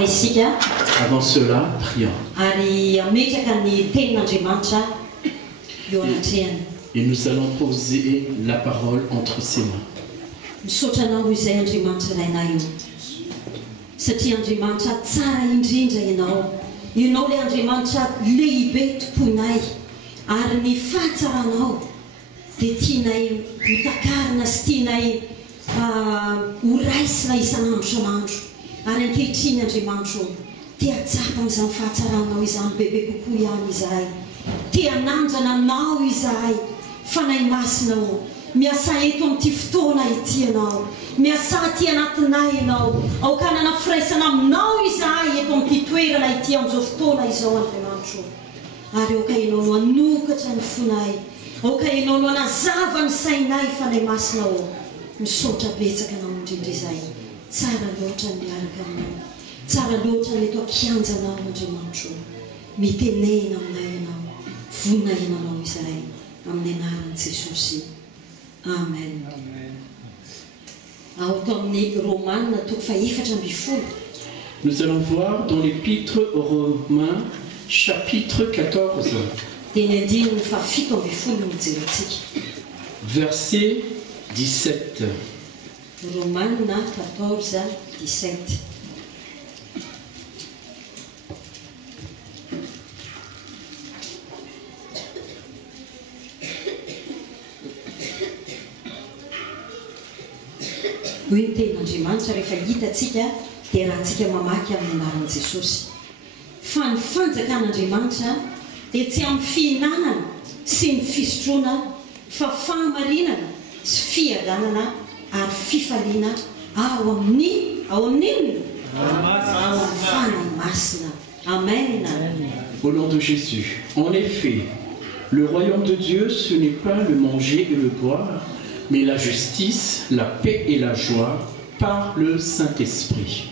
Avant cela, prions. Et nous allons poser la parole entre ses mains. Ary ankehitriny Andriamanitra tia tsapa izany fahatsaranao izany bebe kokoa ihany izahay. Tia nandrana anao izahay, fanahy masinao. Miasa eto amin'ity fotoana ity ianao. Miasa aty anatinay ianao. Aoka nanafiraisana aminao izahay eto amin'ity toerana ity amin'izao fotoana izao Andriamanitra. Ary aoka ianao no hanokatra ny fonay. Aoka ianao no hanazava ny sainay fanahy masinao. Misaotra betsaka anao indrindra izahay. Tsara loatra miaraka aminao. Tsara loatra ny eto akianjanao Andriamanitra. Mitenena aminay ianao. Vonina ianao izahay amin'ny anaran'i Jesosy. Amen. Nous allons voir dans l'épître aux Romains, chapitre 14, verset 17. Romains 14, 17. Hoy ny tenin'Andriamanitra rehefa hitantsika dia rahantsika mamaky amin'ny anaran'i Jesosy. Fa ny fanjakan'Andriamanitra dia tsy amin'ny fihinanana sy ny fisotroana fa fahamarinana sy fiadanana ary fifaliana ao amin'ny fanahy masina. Amen. Au nom de Jésus. En effet, le royaume de Dieu, ce n'est pas le manger et le boire, mais la justice, la paix et la joie par le Saint-Esprit.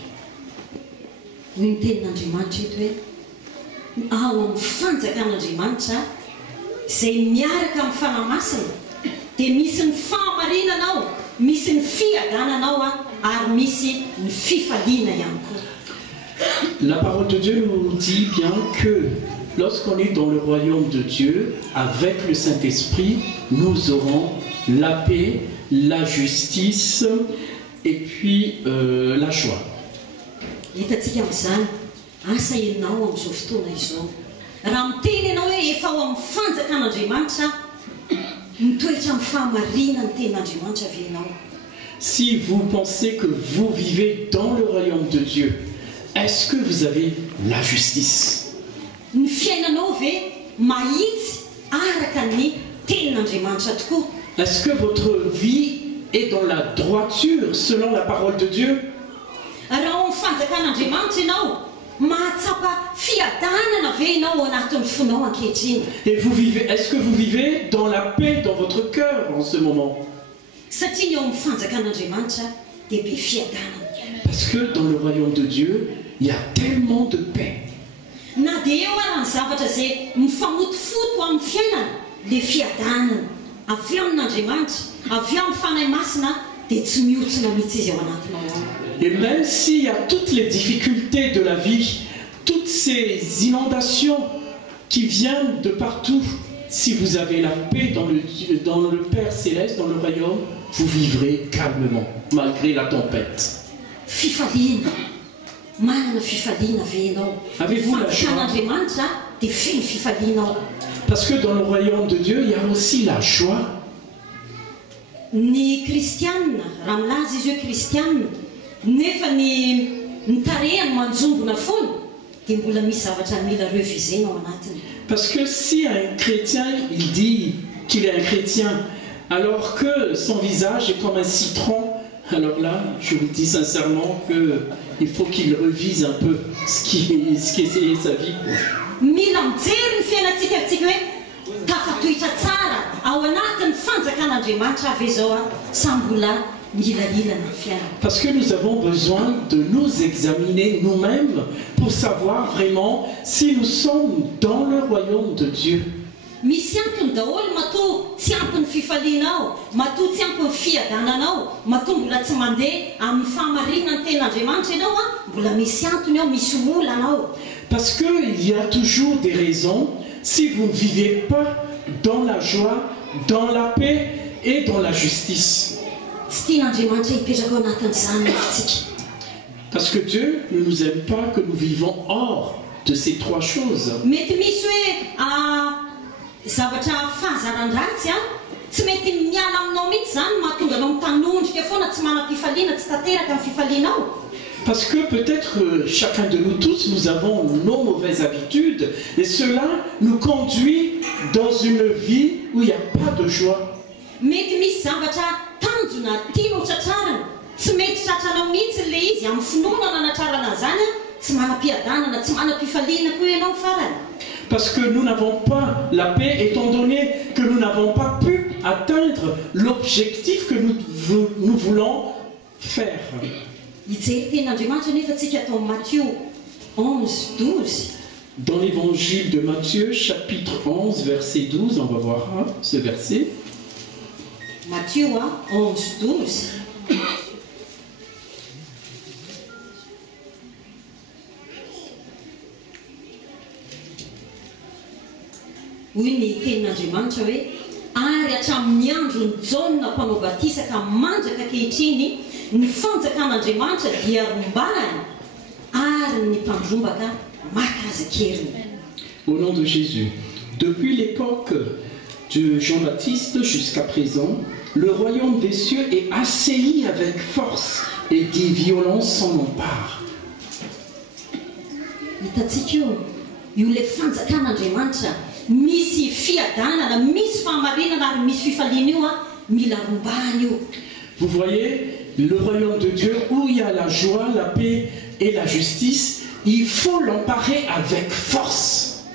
Ny tenin'Andriamanitra eto hoe ao amin'ny fanjakan'Andriamanitra izay miaraka amin'ny fanahy masina dia misy ny fahamarinana ao, misy ny fiadanana ary misy ny fifaliana ihany koa. La parole de Dieu nous dit bien que lorsqu'on est dans le royaume de Dieu, avec le Saint-Esprit, nous aurons la paix, la justice et puis la joie. Hitantsika amin'izany asa ianao amin'izao fotoana izao. Raha miteny ianao hoe efa ao amin'ny fanjakan'Andriamanitra, mitoetra amin'ny fahamarinana ny tenin'Andriamanitra avy ianao. Si vous pensez que vous vivez dans le royaume de Dieu, est-ce que vous avez la justice? Ny fiainanao ve mahitsy araka ny tenin'Andriamanitra tokoa? Est-ce que votre vie est dans la droiture selon la parole de Dieu? Raha ao amin'ny fanjakan'Andriamanitra ianao, mahatsapa fiadanana ve ianao anatin'ny fonao ankehitriny? Et vous vivez, est-ce que vous vivez dans la paix dans votre cœur en ce moment? Satria ny ao amin'ny fanjakan'Andriamanitra dia be fiadanana. Parce que dans le royaume de Dieu, il y a tellement de paix. Na dia eo ara ny zavatra izay mifamotofoto amin'ny fiainana, dia fiadanana avy amin'Andriamanitra, avy amin'ny fanahy masina dia tsy mihontsona mihitsy izy ao anatinao ao. Et même s'il y a toutes les difficultés de la vie, toutes ces inondations qui viennent de partout, si vous avez la paix dans le Père Céleste, dans le royaume, vous vivrez calmement, malgré la tempête. Fifaliana. Manana fifaliana ve ianao? Avez-vous la joie? Fanjakan'Andriamanitra dia feno fifaliana ao. Parce que dans le royaume de Dieu, il y a aussi la joie. Ny kristianina, raha milaza izy hoe kristianina, nefa ny tarehany manjombona foana, dia mbola misy zavatra mila revisena ao anatiny. Parce que si un chrétien, il dit qu'il est un chrétien, alors que son visage est comme un citron, alors là, je vous dis sincèrement qu'il faut qu'il revise un peu ce qui est sa vie. Mila mijery ny fiainantsika hoe tafatoetra tsara ao anatin'ny fanjakan'Andriamanitra avy izao sa mbola milalilana fiainana. Parce que nous avons besoin de nous examiner nous-mêmes pour savoir vraiment si nous sommes dans le royaume de Dieu. Misy antony daholo matoa tsy ampy ny fifalianao matoa tsy ampy ny fiadananao matoa mbola tsy mandeha amin'ny fahamarinana ny ten'Andriamanitra ianao a mbola misy antony ao misy olanao. Parce qu'il y a toujours des raisons si vous ne vivez pas dans la joie, dans la paix et dans la justice. Tsy tian'Andriamanitra hipetraka ao anatin'izany nefitsika. Parce que Dieu ne nous aime pas que nous vivons hors de ces trois choses. Mety misy hoe zavatra fahazaran-dratsy a tsy mety miala aminao mihitsy zany mahatonga anao mitanondrika foana tsy manam-pifaliana tsy tanteraka amin'ny fifalianao. Parce que peut-être chacun de nous tous, nous avons nos mauvaises habitudes et cela nous conduit dans une vie où il n'y a pas de joie. Mety misy zavatra tanjona tianao tratrarana tsy mety tratranao mihitsy le izy amin'ny finoana natrarana zany a tsy manam-piadanana tsy manam-pifaliana koa ianao farany. Parce que nous n'avons pas la paix étant donné que nous n'avons pas pu atteindre l'objectif que nous voulons faire. Hijery ten'Andriamanitra nefa tsika atao Matthieu 11:12. Dans l'évangile de Matthieu, chapitre 11, verset 12, on va voir ce verset. Matthieu 11:12. Hoy ny tenin'Andriamanitra hoe ary hatramin'ny andro ny Jaona mpanao batisa ka mandraka ankehitriny ny fanjakan'Andriamanitra dia rombahany ary ny mpandrombaka makazakeriny. Au nom de Jésus, depuis l'époque de Jean-Baptiste jusqu'à présent, le royaume des cieux est assailli avec force et des violences s'en emparent. Hitatsika io le fanjakan'Andriamanitra misy fiadanana misy fahamarinana ary misy fifaliana io a mila rombahany io. Vous voyez, le royaume de Dieu où il y a la joie, la paix et la justice, il faut l'emparer avec force.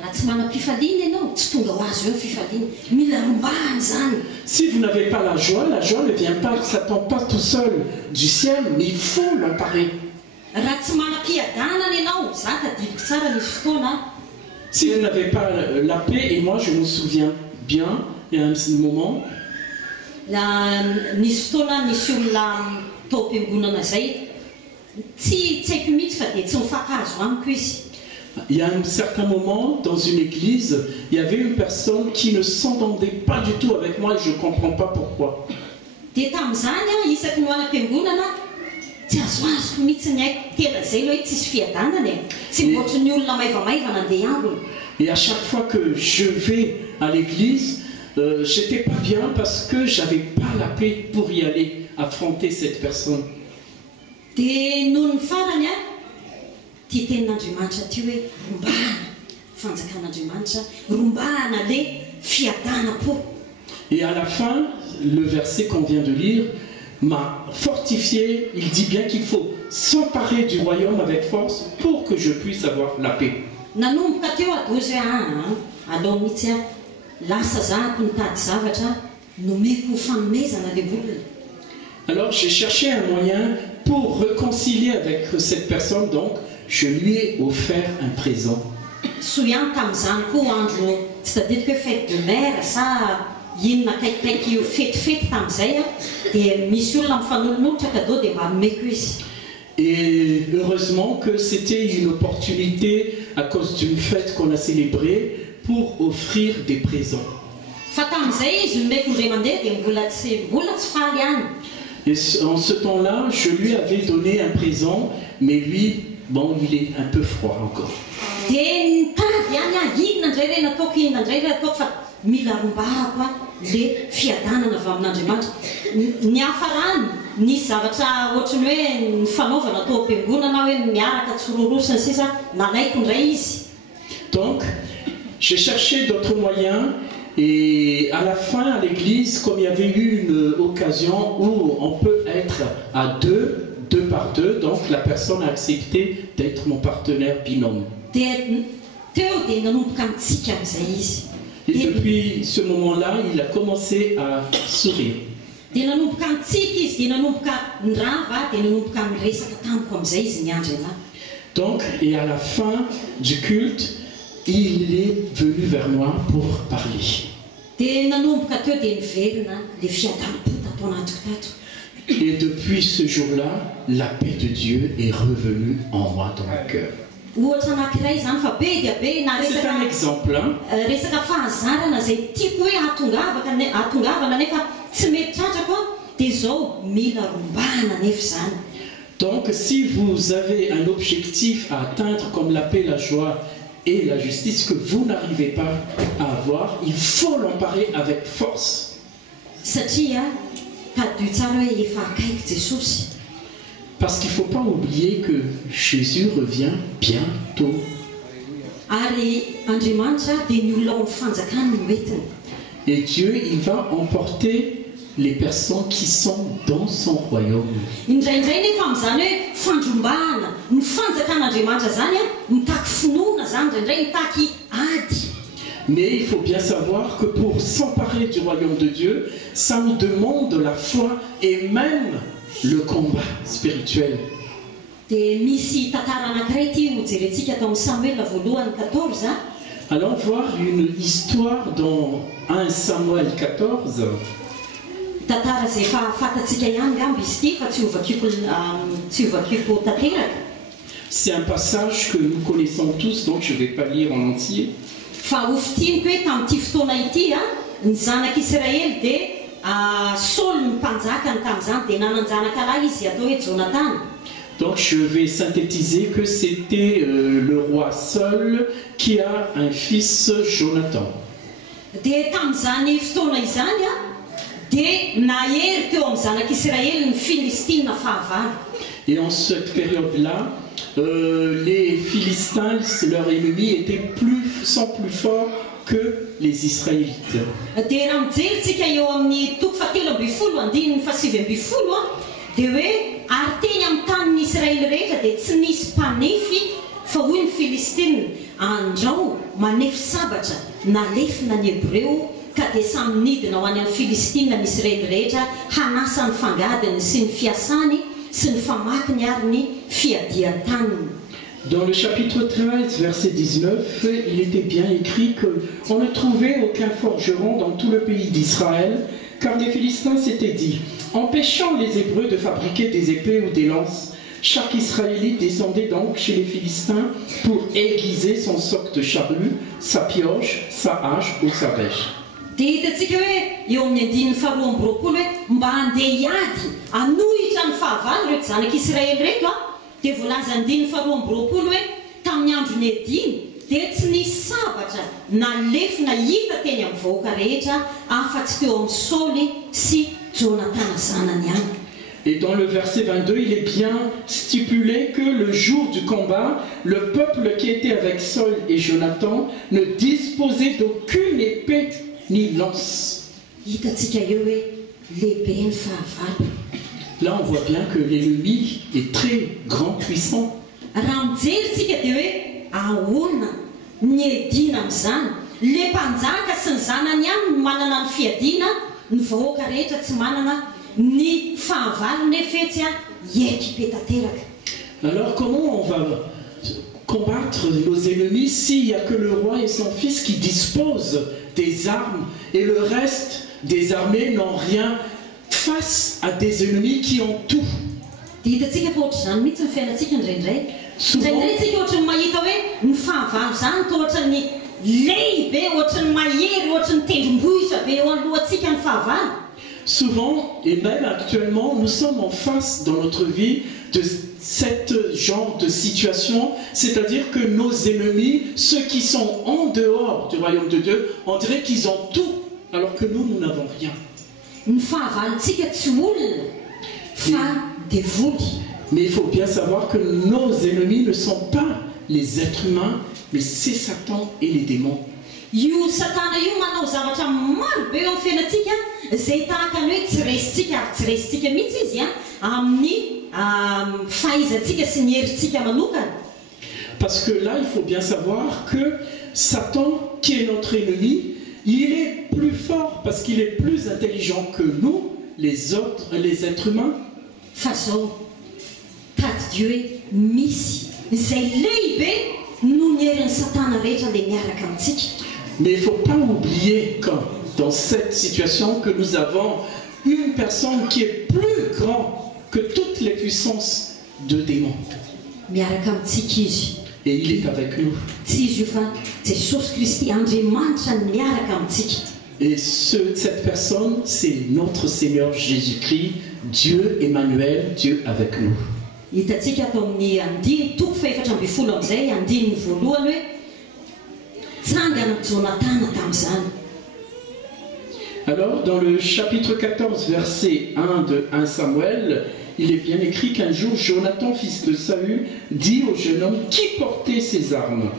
Raha tsy manam-pifaliana ianao tsy tonga ho azo eo fifaliana mila rombahany zany. Si vous n'avez pas la joie ne vient pas, ça ne tombe pas tout seul du ciel, mais il faut l'emparer. Raha tsy manam-piadanana ianao za tadidiko tsara nisy fotoana. Si vous n'avez pas la paix, et moi je me souviens bien, il y a un moment, nisy fotoana nisy olona tao am-piangonana zay tsy haiko mihitsy fa dia tsy mifakahazo amiko izy. Il y a un certain moment, dans une église, il y avait une personne qui ne s'entendait pas du tout avec moi et je ne comprends pas pourquoi. Dia tamin'izany a isaky ny ho any am-piangonana tsy azoazoko mihitsy ny haiko tena zay aloha hoe tsisy fiadanana tsy ohatry ny olona maivamaivana andeha ambony. Et à chaque fois que je vais à l'église, j'étais pas bien parce que j'avais pas la paix pour y aller affronter cette personne. Dia noho ny farany a tia tenin'Andriamanitra ty hoe rombahana fanjakan'Andriamanitra rombahana le fiadana-po. Et à la fin, le verset qu'on vient de lire m'a fortifié. Il dit bien qu'il faut s'emparer du royaume avec force pour que je puisse avoir la paix. Nanomboka teo adozy hoe alao mihitsy a lasa zahako nitady zavatra nomeko fanomezana le olona. Alors j'ai cherché un moyen pour réconcilier avec cette personne, donc je lui ai offert un présent. So ihany tamin'izany koa andro tsy tadidiko hoe fête de mère sa inona akaikikaiky io fetifety tamin'izay a dia misy olona mifanolonolotra cadeau dia mba nomeko izy. Et heureusement que c'était une opportunité à cause d'une fête qu'on a célébrée pour offrir des présents. Fa tamin'izay izy nomeko indray mandeha dia mbola tsy faly ihany. Et en ce temps-là, je lui avais donné un présent, mais lui, bon, il est un peu froid encore. Dia nitady ihany a inona indray re nataoko inona indray re nataoko fa mila rombahako a le fiadanana avy amin'Andriamanitra. Ny hafarany nisy zavatra ohatrany hoe ny fanaovana tao am-piangonana hoe miaraka tsororosana sisa nalaiko indray izy. Donc, j'ai cherché d'autres moyens et à la fin, à l'église, comme il y avait eu une occasion où on peut être à deux par deux, donc la personne a accepté d'être mon partenaire binôme. Dia teo dia nanomboka mitsika amin'izay izy. Et depuis ce moment-là, il a commencé à sourire. Dia nanomboka mitsika izy dia nanomboka nirava dia nanomboka miresaka tamiko amin'izay izy niandry anahy. Donc, et à la fin du culte, il est venu vers moi pour parler. dia nanomboka teo dia niverina le fiadanam-pota atao anaty kitato. Et depuis ce jour-là, la paix de Dieu est revenue en moi, dans mon cœur. Ohatra anankiray zany fa be dia be na C'est un exemple. resaka fahazarana izay tiako hoe atongavana nefa tsy mety tratrako dia izao mila rombana nefa zany. Donc, si vous avez un objectif à atteindre comme la paix, la joie et la justice que vous n'arrivez pas à avoir, il faut l'emparer avec force. Satria taddio tsara hoe efa akaiky Jesosy. Parce qu'il ne faut pas oublier que Jésus revient bientôt. Ary Andriamanitra dia ny olona ao amin'ny fanjakany no entiny. Et Dieu, il va emporter les personnes qui sont dans son royaume. Indraindray nefa amin'izany hoe fandrombahana ny fanjakan'Andriamanitra zany mitaky finoana zany indraindray mitaky ady. Mais il faut bien savoir que pour s'emparer du royaume de Dieu, ça nous demande la foi et même le combat spirituel. Dia misy tantara anankiray ity hojerentsika tao amin'ny Samuel voalohany 14. Allons voir une histoire dans 1 Samuel 14. Tantara izay efa fantatsika ihany gambo izy ity fa tsy hovakiako tanteraka. C'est un passage que nous connaissons tous, donc je ne vais pas lire en entier. Fa hofitiniko hoe tamin'ity fotoana ity ny zanak'Israely dia Saul ny mpanjakany tamin'izany dia nanan-janakalahy izy atao hoe Jonathan. Donc je vais synthétiser que c'était le roi Saul qui a un fils Jonathan. Dia tamin'izany fotoana izany dia nahery teo amin'ny zanak'Israely ny Filistina fahavalo. Et en cette période-là, les Philistins, leurs ennemis, sont plus forts que les Israélites. Dia raha mijerytsika eo amin'ny toko 7:7-7:20 dia hoe ary teny amin'ny tanin'ny Israely rehetra dia tsy nisy mpanefy fa hoy ny Filistina andrao manefy sabatra nalefina ny Hebreo ka dia samy nidina ho any amin'ny Filistina ny Israely rehetra hanasa ny fangadiny sy ny fiasany sy ny famakiny ary ny fiadian-taniny. Dans le chapitre 13, verset 19, il était bien écrit qu'on ne trouvait aucun forgeron dans tout le pays d'Israël, car les Philistins s'étaient dit, empêchant les Hébreux de fabriquer des épées ou des lances, chaque Israélite descendait donc chez les Philistins pour aiguiser son soc de charrue, sa pioche, sa hache ou sa bêche. Dia hitantsika hoe eo amin'ny 2:20 hoe mba handeha hiady hanohitra ny fahavalo reto zanak'Israely reto dia voalaza 2:20 hoe tamin'ny androny adiny dia tsy nisy sabatra nalefina hita teny amin'ny vahoaka rehetra afa-tsy teo amin'ny Saoly sy Jonathan zanany ihany. Et dans le verset 22, il est bien stipulé que le jour du combat, le peuple qui était avec Saul et Jonathan ne disposait d'aucune épée ni lance. Hitantsika eo hoe lehibe ny fahavalo. Là, on voit bien que l'ennemi est très grand, puissant. Raha mijerytsika dia hoe ahoana ny edina amin'izany le mpanjaka sy ny zanany ihany no manana ny fiadiana ny vahoaka rehetra tsy manana ny fahavalo nefa etsy hiaiky tanteraka. Alors comment on va combattre nos ennemis s'il n'y a que le roi et son fils qui disposent des armes et le reste des armées n'ont rien face à des ennemis qui ont tout? Hitantsika fa ohatr'izany mihitsy ny fiainantsika indraindray. Indraindray tsika ohatrany mahita hoe ny fahavalo zany toa ohatrany lehibe, ohatrany mahery, ohatrany tendrombohitra be eo alohantsika ny fahavalo. Souvent, et même actuellement, nous sommes en face dans notre vie de ce genre de situation, c'est-à-dire que nos ennemis, ceux qui sont en dehors du royaume de Dieu, on dirait qu'ils ont tout, alors que nous n'avons rien. Mais il faut bien savoir que nos ennemis ne sont pas les êtres humains, mais c'est Satan et les démons. Io Satana io manao zavatra maro be eo amin'ny fiainantsika izay tahaka ny hoe tsy resitsika ary tsy resitsika mihitsy izy amin'ny fahaizantsika sy ny herintsika manokana. Parce que là, il faut bien savoir que Satan, qui est notre ennemi, il est plus fort parce qu'il est plus intelligent que nous, les êtres humains. Fa zao tady Dieu hoe misy izay lehibe noho ny herin'ny Satana rehetra le miaraka amintsika. Mais il ne faut pas oublier qu'en dans cette situation que nous avons une personne qui est plus grande que toutes les puissances de démons. Miaraka amintsika izy. Et il est avec nous. Tsy izy io fa Jesosy Kristy Andriamanitra miaraka amintsika. Et cette personne, c'est notre Seigneur Jésus-Christ, Dieu Emmanuel, Dieu avec nous. Hitantsika atao amin'ny andiny toko faefatra amby folo amin'izay andininy voalohany hoe tsangana Jonathan tamin'izany. Alors, dans le chapitre 14, verset 1 de 1 Samuel, il est bien écrit qu'un jour, Jonathan, fils de Saül, dit au jeune homme qui portait ses armes.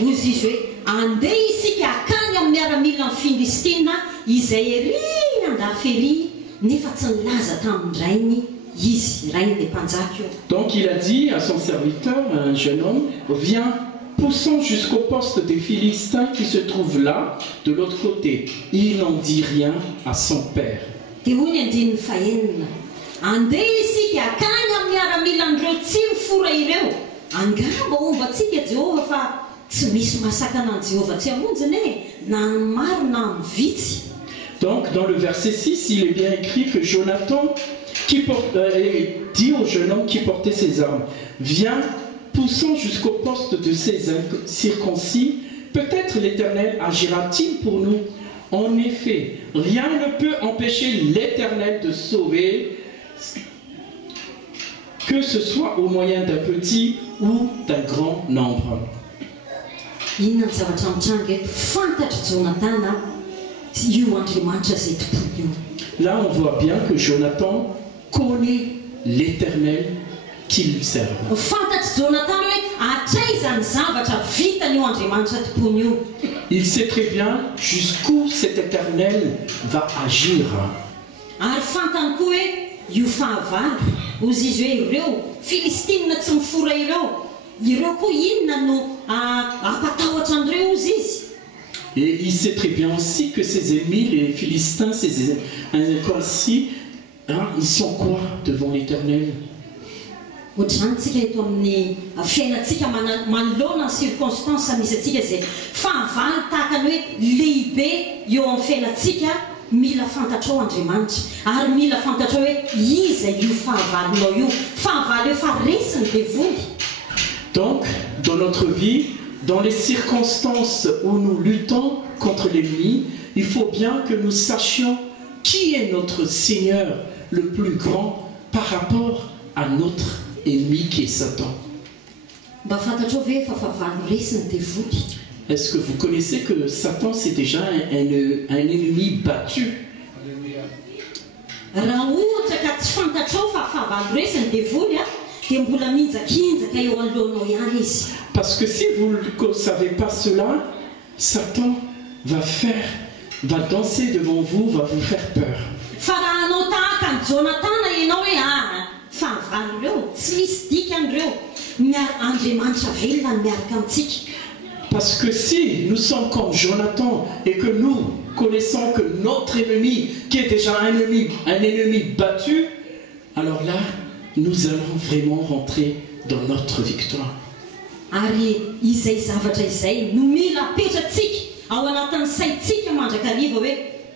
Ozy izy hoe andeha isika akany amin'ny miaramila amin'ny Filistina izay ery andafy ery nefa tsy nilaza tamin'ny rainy izy rainy le mpanjaka io. Donc il a dit à son serviteur, un jeune homme, viens, poussons jusqu'au poste des Philistins qui se trouve là, de l'autre côté. Il n'en dit rien à son père. Dia hoy ny andininy fahenina andeha isika akany amin'ny miaramila an'ireo tsy mifora ireo angamba ombantsika Jehova fa tsy misy masakana an'i Jehova tsy hamonjiny na maro na mivitsy. Donc dans le verset 6, il est bien écrit que Jonathan dit au jeune homme qui portait ses armes, viens, poussons jusqu'au poste de ces circoncis, peut-être l'Éternel agira-t-il pour nous. En effet, rien ne peut empêcher l'Éternel de sauver, que ce soit au moyen d'un petit ou d'un grand nombre. Inona ny zavatra mitranga eto fantatra Jonathan io Andriamanitra zay tompony io. Là, on voit bien que Jonathan connaît l'Éternel qu'il serve. Fantatry Jonathan hoe atraizany zavatra vitan'io Andriamanitra tompony io. Il sait très bien jusqu'où cet Éternel va agir. Ary fantany koa hoe io fahavalo ozy izy hoe ireo Filistina tsy mifora ireo koa inona no apatahotra andreo ozy izy. Et il sait très bien aussi que ses ennemis, les Philistins, ces incirconcis, ils sont quoi devant l'Éternel? Ohatr'izany tsika eto amin'ny fiainantsika manoloana ny circonstance misy atsika izay fahavalo tahaka ny hoe lehibe eo amin'ny fiainantsika mila fantatrao Andriamanitra ary mila fantatrao hoe iza io fahavalonao io fahavalo io fa resiny devoly. Donc, dans notre vie, dans les circonstances où nous luttons contre l'ennemi, il faut bien que nous sachions qui est notre Seigneur le plus grand par rapport à notre ennemi qui est Satan. Est-ce que vous connaissez que Satan c'est déjà un ennemi battu? Parce que si vous ne savez pas cela, Satan va danser devant vous, va vous faire peur. Parce que si nous sommes comme Jonathan et que nous connaissons que notre ennemi, qui est déjà un ennemi battu, alors là, nous allons vraiment rentrer dans notre victoire. Ary izay zavatra izay no mila apetratsika ao anatin'ny saintsika mandrakariva hoe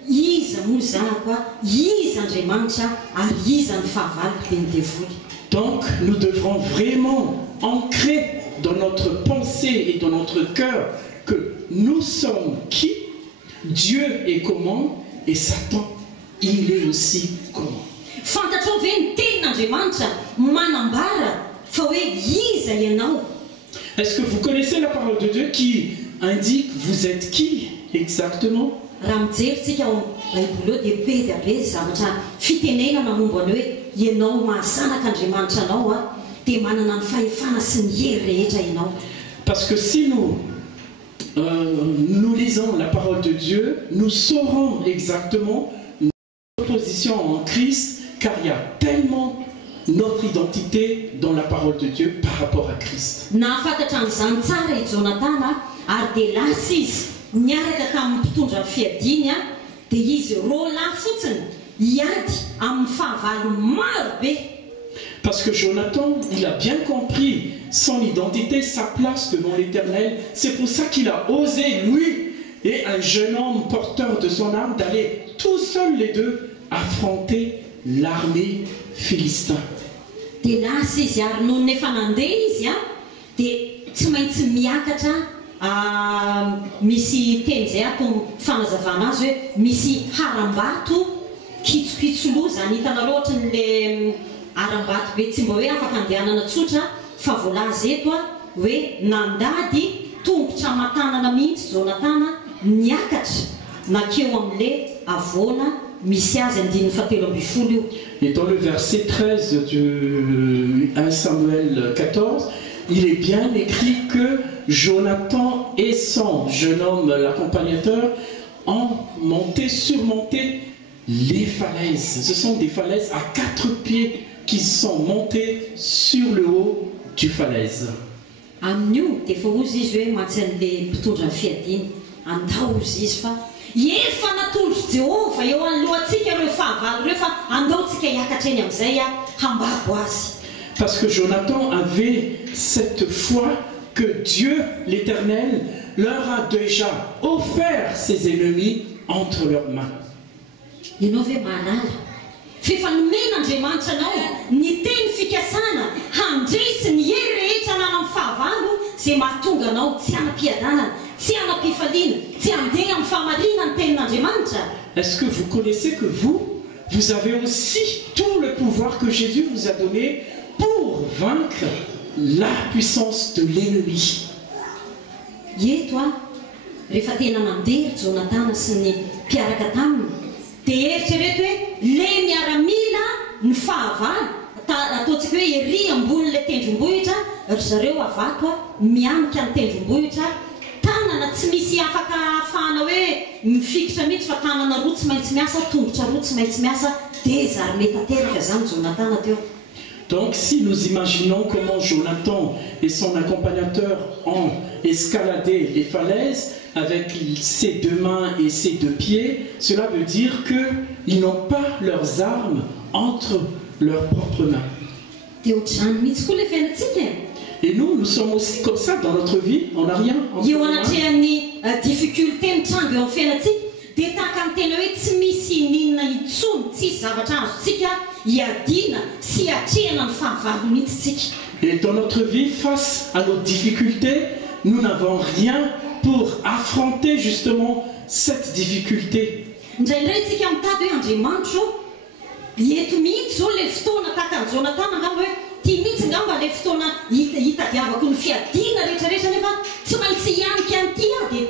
iza moa zako a iza Andriamanitra ary iza ny fahavaloko be ny devoly. Donc nous devrons vraiment ancrer dans notre pensée et dans notre cœur que nous sommes qui, Dieu est comment et Satan il est aussi comment. Fantatrao ve ny tenin'Andriamanitra manambara fa hoe iza ianao. Est-ce que vous connaissez la parole de Dieu qui indique vous êtes qui exactement? Raha mijery ao Baiboly dia be dia be zavatra fitenenana momba ny hoe ianao mahazanak'Andriamanitra anao a dia manana ny fahefana sy ny hery rehetra ianao. Parce que si nous lisons la parole de Dieu, nous saurons exactement notre position en Christ, car il y a tellement notre identité dans la parole de Dieu par rapport à Christ. Nahafantatra an'izany tsara i Jonathan ary dia lasa izy niaraka tamin'ny mpitondra ny fiadiny dia izy rola fotsiny hiady amin'ny fahavalo maro be. Parce que Jonathan, il a bien compris son identité, sa place devant l'Éternel. C'est pour ça qu'il a osé, lui, et un jeune homme porteur de son arme d'aller tout seuls les deux affronter l'armée philistin. Dia lasa izy ary noho ny efa nandeha izy a dia tsy maintsy miakatra misy teny zay ato fanazavana azy hoe misy harambato kitsokitsoloha zany hitanareo ohatran'le harambato be tsy mba hoe afaka andehanana tsotra fa voalaza eto a hoe nandady tongotra matanana mihitsy Jonatana niakatra nakeo amin'le avoana misy azy 17 io. Et dans le verset 13 du 1 Samuel 14, il est bien écrit que Jonathan et son jeune homme, l'accompagnateur, ont surmonté les falaises. Ce sont des falaises à 4 pieds qui sont montées sur le haut du falaise. Amin'io dia efa ozy izy hoe mantsy an'le mpitondra ny fiadiana andao ozy izy fa efa natondro Jehova eo anoloantsika ireo fahavalo ireo fa andaontsika hiakatra eny amin'izay hambabo azy. Parce que Jonathan avait cette foi que Dieu, l'Éternel, leur a déjà offert ses ennemis entre leurs mains. Ianao ve mahalala fefa nomen'Andriamanitra anao ny teny fikasana handresy ny hery rehetra anana amin'ny fahavalo izay mahatonga anao tsy hanam-piadanana, tsy hanam-pifaliana, tsy handeha amin'ny fahamarina ny tenin'Andriamanitra. Est-ce que vous connaissez que vous avez aussi tout le pouvoir que Jésus vous a donné pour vaincre la puissance de l'ennemi? Eto rehefa tena mandeha Jonatana sy ny mpiaraka taminy dia eritrereto hoe le miaramila ny fahavalo ataontsika hoe ery ambonin'ilay tendrombohitra ry zareo avato mianika ny tendrombohitra tanana tsy misy afaka ahafahana hoe mifikitra mihitsy fa tanana roa tsy maintsy miasa tongotra roa tsy maintsy miasa dia zary mety ateraka zany Jonatana teo. Donc si nous imaginons comment Jonathan et son accompagnateur ont escaladé les falaises avec ses 2 mains et ses 2 pieds, cela veut dire qu'ils n'ont pas leurs armes entre leurs propres mains. Et nous sommes aussi comme ça dans notre vie, on n'a rien entre nos mains. Dia tahaka ny tena hoe tsy misy ninona intsony tsisy zavatra azontsika hiadiana sy hatrehana ny fahavalo mihitsy tsika. Et dans notre vie, face à nos difficultés, nous n'avons rien pour affronter justement cette difficulté. Indraindray tsika mitady hoe Andriamanitra eto mihitsy zao le fotoana tahaka ny Jonatana angamba hoe tia mihitsy ngamba le fotoana hitadiavako ny fiadiana rehetrarehetra nefa tsy maintsy hianika an'ity dia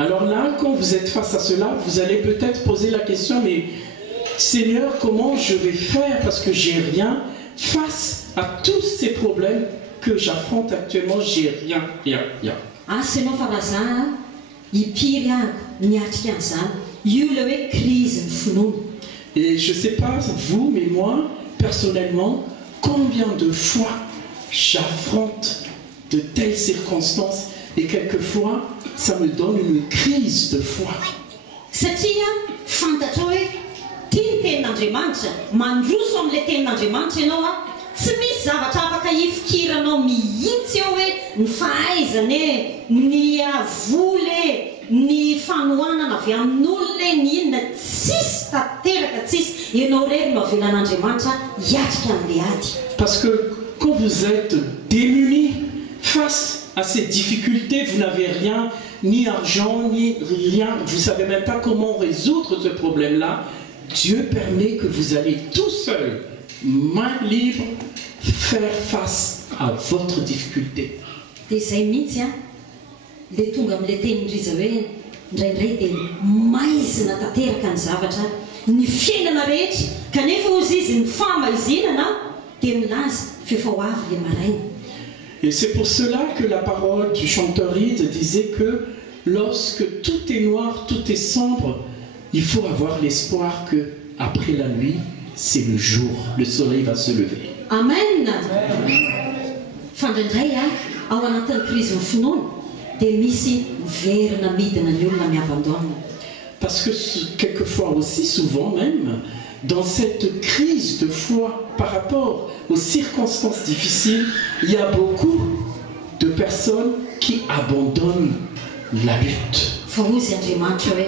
alors là, quand vous êtes face à cela, vous allez peut-être poser la question, mais Seigneur, comment je vais faire parce que j'ai rien face à tous ces problèmes que j'affronte actuellement, j'ai rien. Et je ne sais pas vous, mais moi, personnellement, combien de fois j'affronte de telles circonstances et quelquefois ça me donne une crise de foi. Tsy misy zavatra afaka hifikiranao mihitsy eo hoe ny fahaizana ny voly ny fanohanana avy amin'olona ny inona tsisy tanteraka tsisy ianao rery no avelan'Andriamanitra hiatrika amin'ilay ady. Parce que quand vous êtes démunis face à ces difficultés, vous n'avez rien, ni argent, ni rien, vous ne savez même pas comment résoudre ce problème-là, Dieu permet que vous allez tout seul, main libre, faire face à votre difficulté. Dia izay mihitsy le tonga amin'ilay tenin-driza hoe indraindray dia maizina tanteraka ny zavatra ny fiainana rehetra kanefa ozy izy ny famaizinana dia milaza fefahoavy le maraina. Et c'est pour cela que la parole du chanteur Reed disait que lorsque tout est noir, tout est sombre, il faut avoir l'espoir que après la nuit, c'est le jour, le soleil va se lever. Amen. Fandraindray ao anatin'ny crise ny finoana dia misy verina midina ny olona miabandona. Parce que quelquefois aussi, souvent même, dans cette crise de foi par rapport aux circonstances difficiles, il y a beaucoup de personnes qui abandonnent la lutte. fa ozy Andriamanitra hoe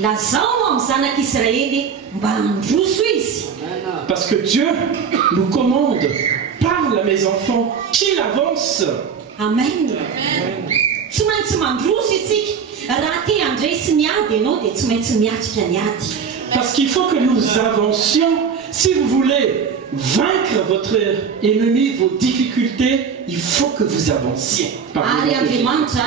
lazao amin'ny zanak'Israely mba handroso izy. Parce que Dieu nous commande, parle mes enfants, qu'il avance. Amen. Tsy maintsy mandroso isika raha te handresy ny ady ianao dia tsy maintsy miatrika ny ady. Parce qu'il faut que nous avancions. Si vous voulez vaincre votre ennemi, vos difficultés, il faut que vous avanciez. Ary Andriamanitra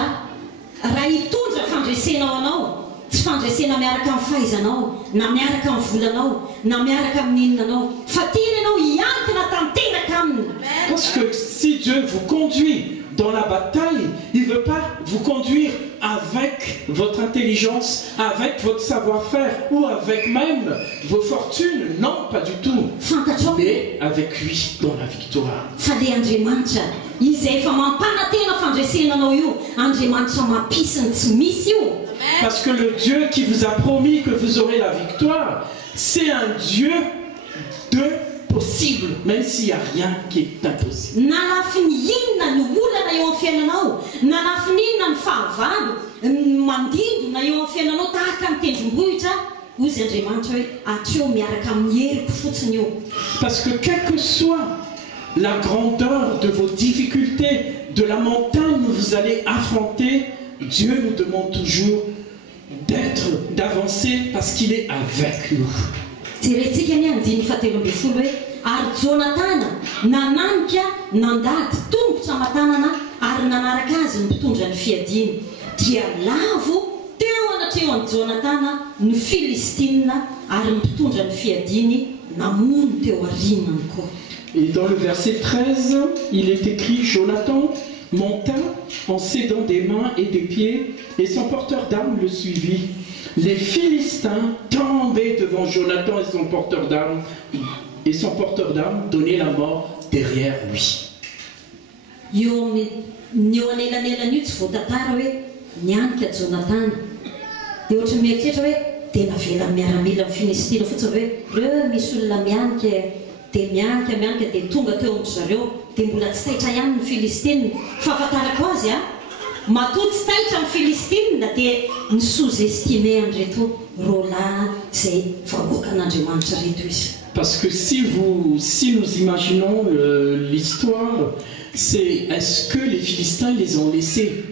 raha hitondra fandresenao anao, tsy fandresena miaraka amin'ny fahaizanao, na miaraka amin'ny volanao, na miaraka amin'ny inona anao, fa tiany ianao hiankina tanteraka aminy. Parce que si Dieu vous conduit dans la bataille, il ne veut pas vous conduire avec votre intelligence, avec votre savoir-faire ou avec même vos fortunes. Non, pas du tout. Mais avec lui dans la victoire. Fa le Andriamanitra izay efa mampanatena fandresenanao io, Andriamanitra mampisy ny tsy misy io. Parce que le Dieu qui vous a promis que vous aurez la victoire, c'est un Dieu de possible, même s'il n'y a rien qui est impossible. Na lafiny inona ny olana eo amin'ny fiainanao, na lafiny inona ny fahavalo mandindona eo amin'ny fiainanao tahaka ny tendrombohitra, ozy Andriamanitra hoe atreo miaraka amin'ny heriko fotsiny io. Parce que quelle que soit la grandeur de vos difficultés, de la montagne que vous allez affronter, Dieu nous demande toujours d'avancer parce qu'il est avec nous. Jerentsika ny andiny fahatelo ambin'ny folo hoe ary Jonatana nananika nandady tongotra matanana ary nanaraka azy ny mpitondra ny fiadiny dia lavo teo anatreo any Jonatana ny Filistina ary ny mpitondra ny fiadiny namono teo arinany koa. Et dans le verset 13, il est écrit: Jonathan monta en s'aidant des mains et des pieds, et son porteur d'armes le suivit. Les Philistins tombaient devant Jonathan et son porteur d'armes donnaient la mort derrière lui. Eo anelanelan'io tsy voatantara hoe nianika Jonatana. Dia ohatry mieritreritra hoe dia navela miaramila amin'ny Filistina fotsiny hoe reo misy olona mianika dia mianika dia tonga teo amin'ny zareo dia mbola tsy taitra ihany ny Filistina. Fahafantarako azy matoa tsy taitra amin'ny Filistina dia ny sous-estimé an'ireto rôla izay vahoakan'Andriamanitra reto izy. Parce que si nous imaginons l'histoire, c'est est-ce que les Philistins les ont laissés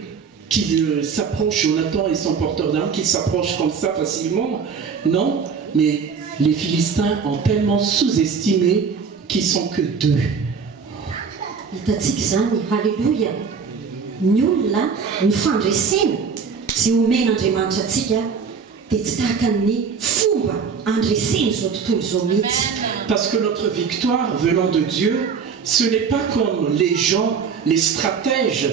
qu'ils s'approchent, Jonathan et son porteur d'armes, qu'ils s'approchent comme ça facilement? Non, mais les Philistins ont tellement sous-estimé qu'ils sont que deux. Hitatsika zany, halleluja. Ny olona ny fandresena izay omen'Andriamanitra atsika dia tsy tahaka ny fomba andreseny izao tontolo izao mihitsy. Parce que notre victoire venant de Dieu, ce n'est pas comme les gens, les stratèges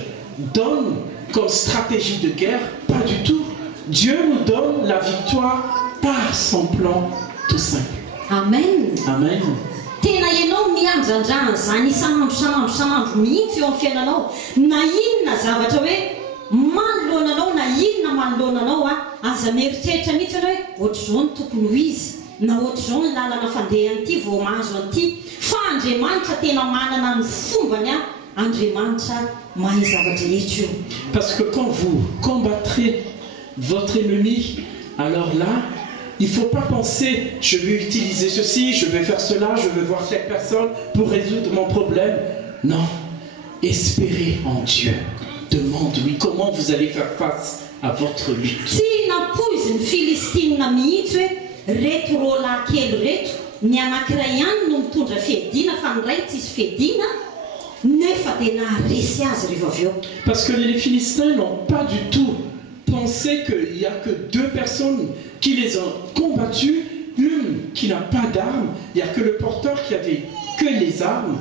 donnent comme stratégie de guerre, pas du tout. Dieu nous donne la victoire par son plan tout simple. Amen. Amen. Tena ianao miandrandrana zany isan'andro mihitsy eo amin'ny fiainanao, na inona zavatra hoe manoloana anao na inona manoloana anao aza mieritreritra mihitsy hoe ohatr'izao ny tokony ho izy, na ohatr'izao ny lalana fandehan'ity vao mahazo an'ity. Fa Andriamanitra tena manana ny fombany Andriamanitra mahay zavatra rehetra io. Parce que quand vous combattrez votre ennemi, alors là, il ne faut pas penser, je vais utiliser ceci, je vais faire cela, je vais voir cette personne pour résoudre mon problème. Non, espérez en Dieu. Demande-lui comment vous allez faire face à votre lutte. Tsy nampoizy ny Filistina mihitsy hoe reto rôla kely reto, ny anankiray ihany no mitondra fiadiana fa ny ray tsisy fiadiana, nefa dia naharesy azy rehefa avy eo. Parce que les Philistins n'ont pas du tout pensé qu'il n'y a que deux personnes qui les ont combattus, une qui n'a pas d'armes, il n'y a que le porteur qui avait que les armes,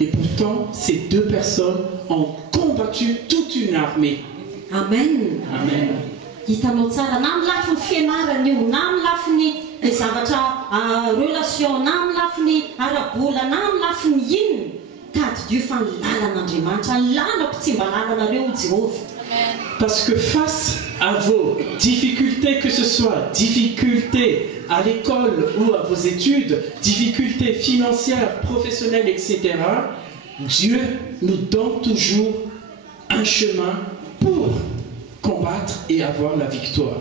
et pourtant ces deux personnes ont combattu toute une armée. Amen. Amen. Hitanao tsara na amin'ny lafiny fianarana io, na amin'ny lafiny zavatra relation, na amin'ny lafiny arabola, na amin'ny lafiny inona, tady Dieu fa ny lalan'Andriamanitra, ny lalako tsy mba lalanareo Jéhovah. Parce que face à vos difficultés, que ce soit difficultés à l'école ou à vos études, difficultés financières, professionnelles, etc., Dieu nous donne toujours un chemin pour combattre et avoir la victoire.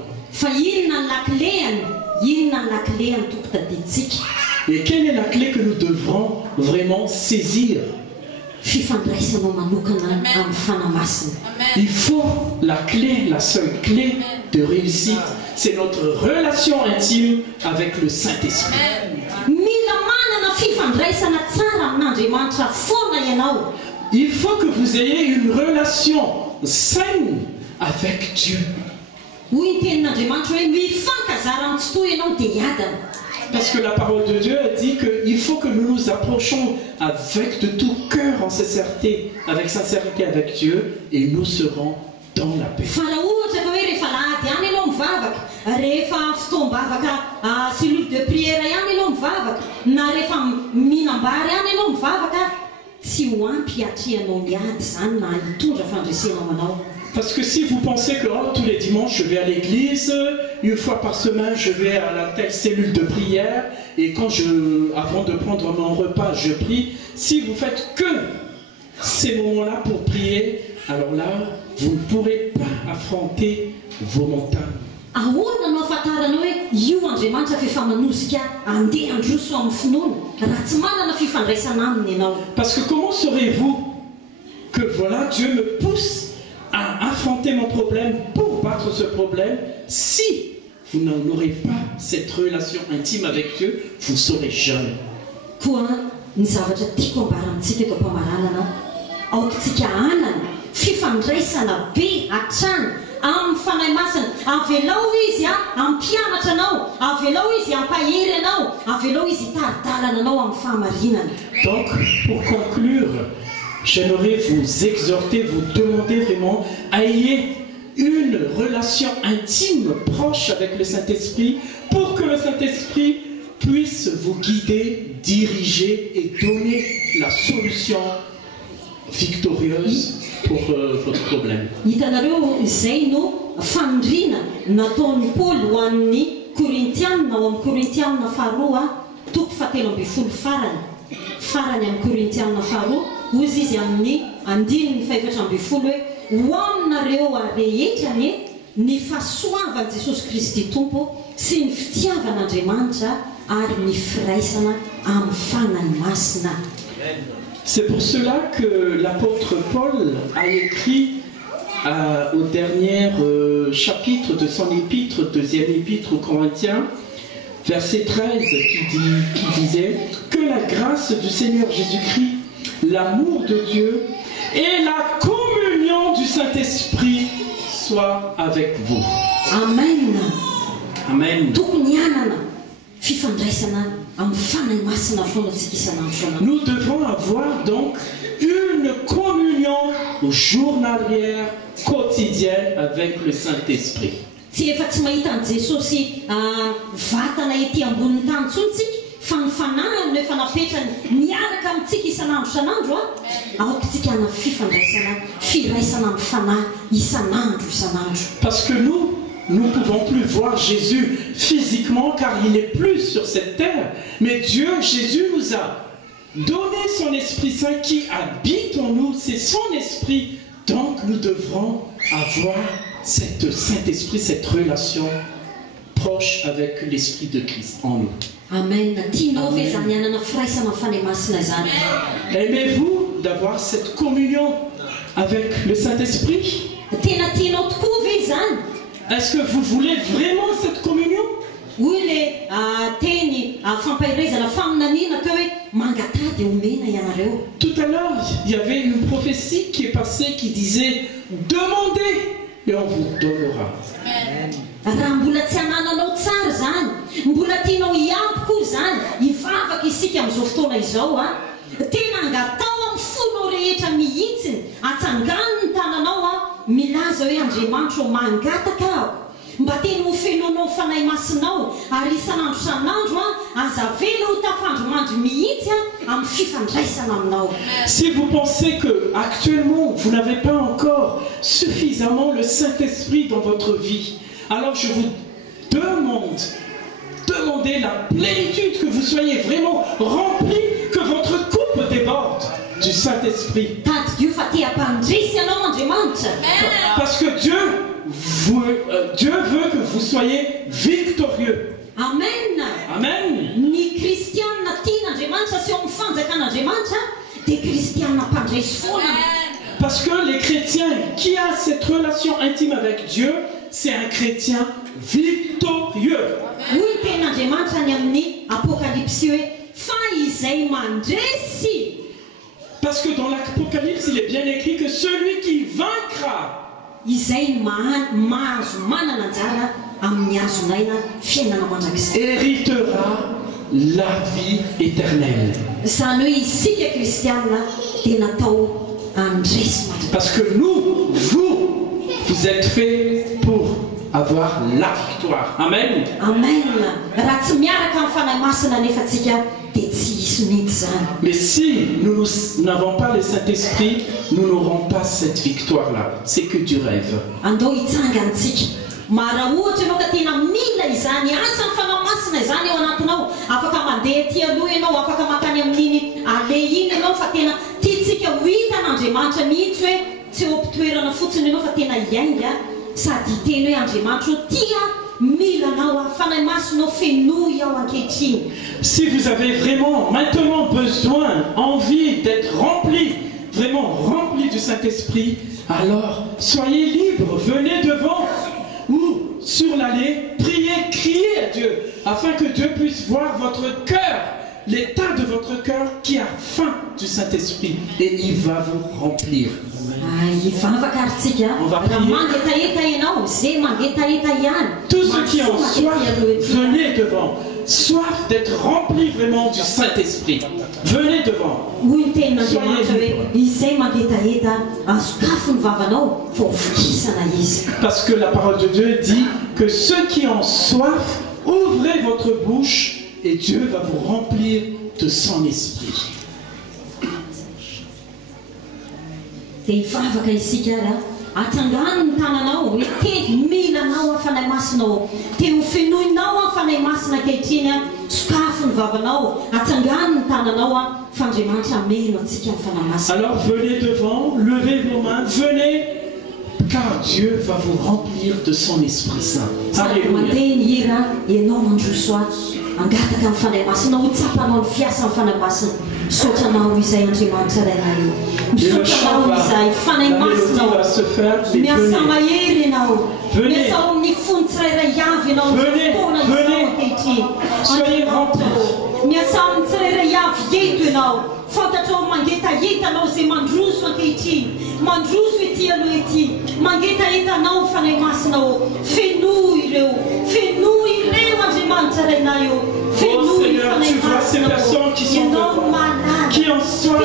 Et quelle est la clé que nous devrons vraiment saisir? Il faut la clé, la seule clé de réussite, c'est notre relation intime avec le Saint-Esprit. Il faut que vous ayez une relation saine avec Dieu. Parce que la parole de Dieu a dit qu'il faut que nous nous approchons avec de tout cœur en sincérité avec Dieu, et nous serons dans la paix. Parce que si vous pensez que tous les dimanches je vais à l'église, une fois par semaine je vais à la telle cellule de prière, et avant de prendre mon repas je prie, si vous faites que ces moments-là pour prier, alors là vous ne pourrez pas affronter vos montagnes. Parce que comment saurez-vous que voilà, Dieu me pousse à affronter mon problème pour battre ce problème? Si vous n'aurez pas cette relation intime avec Dieu, vous ne saurez jamais. Donc, pour conclure, j'aimerais vous exhorter, vous demander vraiment, ayez une relation intime, proche avec le Saint-Esprit, pour que le Saint-Esprit puisse vous guider, diriger et donner la solution victorieuse pour votre problème. C'est pour cela que l'apôtre Paul a écrit au dernier chapitre de son épître, deuxième épître aux Corinthiens, verset 13, qui disait que la grâce du Seigneur Jésus-Christ, l'amour de Dieu et la communion du Saint-Esprit soient avec vous. Amen. Amen. Nous devons avoir donc une communion journalière, quotidienne avec le Saint-Esprit. Parce que nous ne pouvons plus voir Jésus physiquement car il n'est plus sur cette terre. Mais Dieu, Jésus nous a donné son Esprit Saint qui habite en nous. C'est son Esprit. Donc nous devrons avoir cet Saint-Esprit, cette relation proche avec l'Esprit de Christ en nous. Amen. Aimez-vous d'avoir cette communion avec le Saint-Esprit? Est-ce que vous voulez vraiment cette communion? Tout à l'heure, il y avait une prophétie qui est passée qui disait « Demandez et on vous donnera ». Si vous pensez que actuellement vous n'avez pas encore suffisamment le Saint-Esprit dans votre vie, alors je vous demandez la plénitude, que vous soyez vraiment remplis, que votre coupe déborde. du Saint-Esprit. Tady Dieu fa te hampandrisy ianao Andriamanitra. Parce que Dieu veut que vous soyez victorieux. Amen. Amen. Ny kristianina tian'Andriamanitra sy eo amin'ny fanjakan'Andriamanitra dia kristianina mpandresy foana. Parce que les chrétiens qui a cette relation intime avec Dieu, c'est un chrétien victorieux. Hoy ny tenin'Andriamanitra ny amin'ny Apocalypse hoe fa izay mandresy. Parce que dans l'Apocalypse, il est bien écrit que celui qui vaincra, izay mahazo manana anjara amin'ny azonaina fiainana mandrakizay, héritera la vie éternelle. Izany hoe isika kristianina dia natao andresy mandrakizay. Parce que nous, vous êtes faits pour avoir la victoire. Amen. Amen. Raha tsy miaraka amin'ny fanahy masina nefa tsika dia tsy hisy mihitsy zany. Mais si nous n'avons pas le Saint-Esprit, nous n'aurons pas cette victoire-là. C'est que du rêve. Andao hitsangantsika. Mara ohatra ianao ka tena mila izany asa ny fanahy masina izany eo anatinao, afaka mandeha aty aloha ianao, afaka makany amin'iny ale iny ianao, fa tena tiantsika ho hitan'Andriamanitra mihitsy hoe tsy eo am-pitoerana fotsiny ianao fa tena hiainga sady hiteny hoe Andriamanitra tia mila anao fanahy masinao fenoy ao ankehitriny. Si vous avez vraiment maintenant besoin, envie d'être rempli, vraiment rempli du Saint-Esprit, alors soyez libre, venez devant ou sur l'allée, priez, criez à Dieu, afin que Dieu puisse voir votre cœur, l'état de votre cœur qui a faim du Saint-Esprit, et il va vous remplir. Tous ceux qui ont soif, venez devant. Soif d'être rempli vraiment du Saint-Esprit. Venez devant. Parce que la parole de Dieu dit que ceux qui ont soif, ouvrez votre bouche et Dieu va vous remplir de son esprit. Atsangano ny tananao hoe te mila anao amin'ny fanahy masinao, te ho fenoinao amin'ny fanahy masina ankehitriny, sokafo ny vavanao, atsangano ny tananao fa Andriamanitra ameno antsika amin'ny fanahy masina. Alors venez devant, levez vos mains, venez, car Dieu va vous remplir de son Esprit Saint. Alléluia. Mandeha ny hira ianao mandroso azy, angataka amin'ny fanahy masina, ho tsapanao ny fiasa amin'ny fanahy masina. Misotranao izay Andriamanitra rainay io. Misotranao izay fanahy masinao. Miasa mahery ianao. Miasa ao amin'ny fony tsirairay avy ianao. Fotoana izao ankehitriny. Andriamanitra, miasa amin'ny tsirairay avy eto ianao. Fantatrao mangetaheta izay mandroso ankehitriny. Mandroso ety aloha ety. Mangetaheta fanahy masinao. Fenoy ireo. Fenoy ireo Andriamanitra rainay io. Oh Seigneur, tu vois ces personnes qui sont devant, qui ont soif,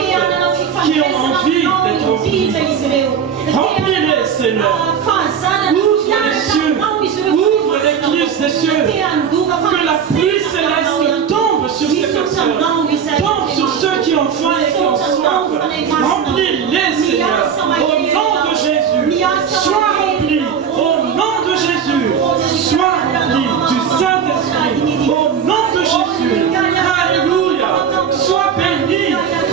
qui ont envie d'être remplies. Remplis-les, Seigneur. Ouvre les cieux, ouvre l'écluse des cieux. Que la pluie céleste tombe sur ces personnes, tombe sur ceux qui ont faim et qui ont soif. Remplis-les, Seigneur. Au nom de Jésus, sois remplis. Au nom de Jésus, sois remplis du Saint-Esprit. Au nom de Jésus, alléluia, sois béni,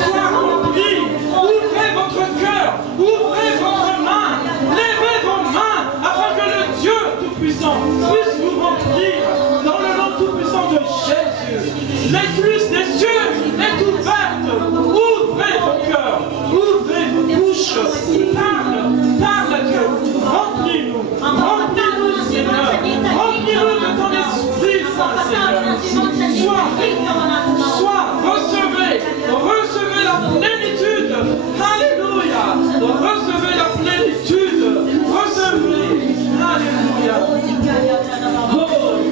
sois rempli, ouvrez votre cœur, ouvrez votre main, levez vos mains, afin que le Dieu Tout-Puissant puisse vous remplir dans le nom Tout-Puissant de Jésus. L'écluse des cieux est ouverte, ouvrez vos cœurs, ouvrez vos bouches, parle à Dieu, remplis-nous, Seigneur, remplis-nous de ton Esprit Saint, Seigneur. Recevez la plénitude. Alléluia. Recevez la plénitude. Recevez. Alléluia. Oh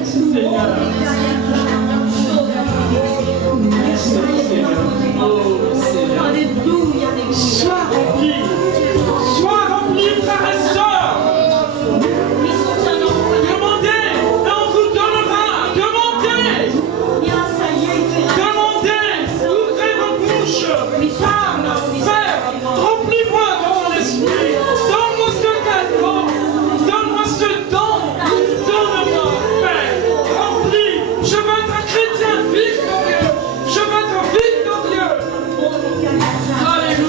Seigneur. Merci Seigneur. Oh Seigneur. Alléluia. Sois rempli. Sois rempli, frères et sœurs. Alléluia.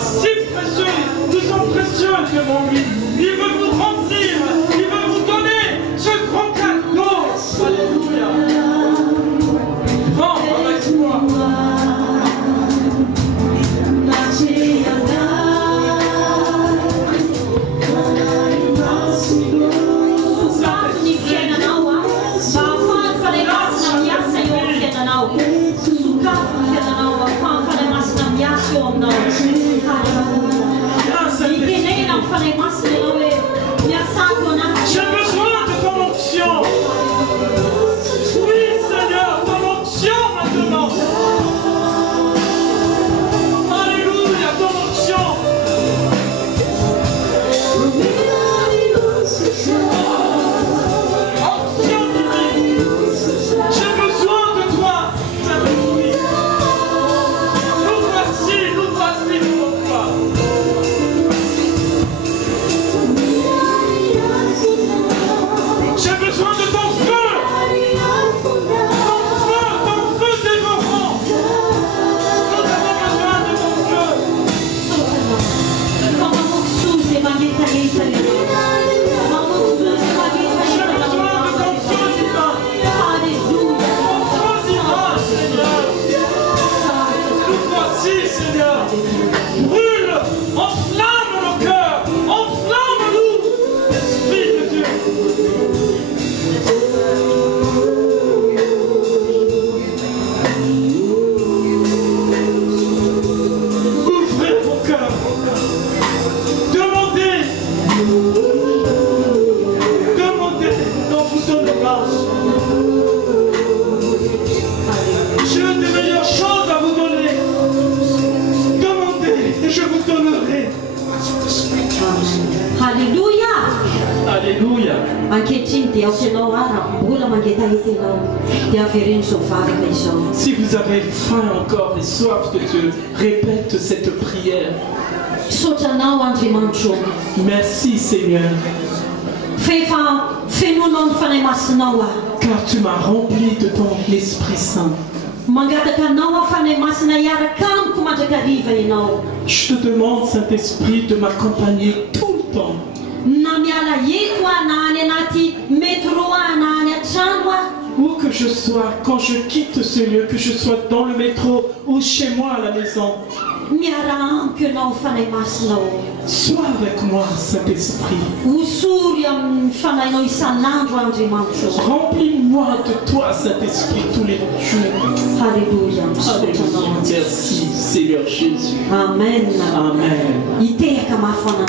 si précieux, nous sommes précieux devant lui. Il veut vous remplir, il veut vous donner ce grand cadeau. Alléluia. Prends avec moi. J'ai besoin de ton onction. Oui, Seigneur, ton onction maintenant. Alléluia, ton onction. Onction divine. J'ai besoin de toi, Saint-Esprit. Nous voici devant toi. J'ai besoin de ton feu dévorant. Nous avons besoin de ton feu. J'ai besoin de ton feu divin. Ton feu divin, Seigneur. Nous voici, Seigneur. Brûle, enflamme nos cœurs, enflamme-nous, Esprit de Dieu. Ouvrez vos cœurs. Demandez. Demandez, on vous donnera. J'ai des meilleures choses à vous donner. Demandez et je vous donnerai. Alléluia. Alléluia. Ankehitriny dia aokanao ara mbola mangetahety ianao dia averiny zao vavaka izao. Si vous avez faim encore et soif de Dieu, répète cette prière. Sotranao Andriamanitro. Merci Seigneur, Fefa fenonao ny fanahy masinao aho. car tu m'as rempli de ton Esprit Saint. Mangataka anao aho fanahy masina hiaraka amiko mandrakariva ianao. Je te demande, Saint-Esprit, de m'accompagner tout le temps. Na miala eko aho na any anaty métro aho na any an-trano aho. Où que je sois, quand je quitte ce lieu, que je sois dans le métro ou chez moi à la maison, Miara amiko ianao fanahy masinao. sois avec moi, Saint-Esprit. Osory amin'ny fanahinao isan'andro Andriamanitro. Remplis-moi de toi, Saint-Esprit, tous les jours. Alléluia. Alléluia. Merci, Seigneur Jésus. Amen. Amen. Iteraka mafy ho anao.